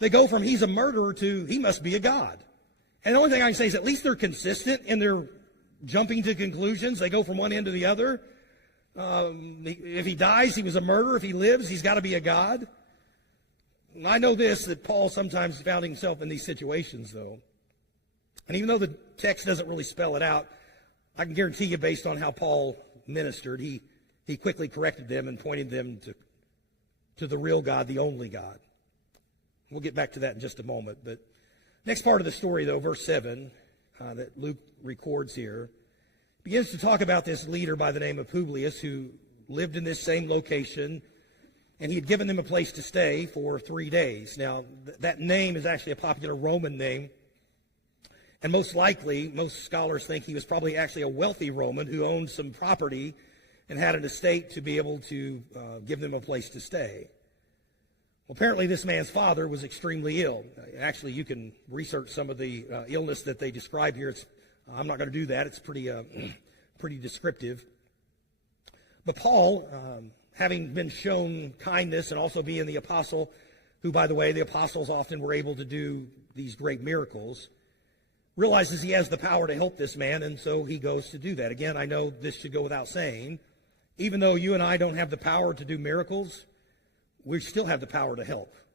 They go from he's a murderer to he must be a god. And the only thing I can say is at least they're consistent in their jumping to conclusions. They go from one end to the other. If he dies, he was a murderer. If he lives, he's got to be a god. And I know this, that Paul sometimes found himself in these situations, though. And even though the text doesn't really spell it out, I can guarantee you, based on how Paul ministered, he quickly corrected them and pointed them to the real God, the only God. We'll get back to that in just a moment. But next part of the story, though, verse 7, that Luke records here, begins to talk about this leader by the name of Publius who lived in this same location, and he had given them a place to stay for 3 days. Now, that name is actually a popular Roman name, and most likely, most scholars think he was probably actually a wealthy Roman who owned some property and had an estate to be able to give them a place to stay. Well, apparently this man's father was extremely ill. Actually, you can research some of the illness that they describe here. I'm not going to do that. It's pretty descriptive. But Paul, having been shown kindness and also being the apostle, who, by the way, the apostles often were able to do these great miracles, realizes he has the power to help this man, and so he goes to do that. Again, I know this should go without saying. Even though you and I don't have the power to do miracles, we still have the power to help.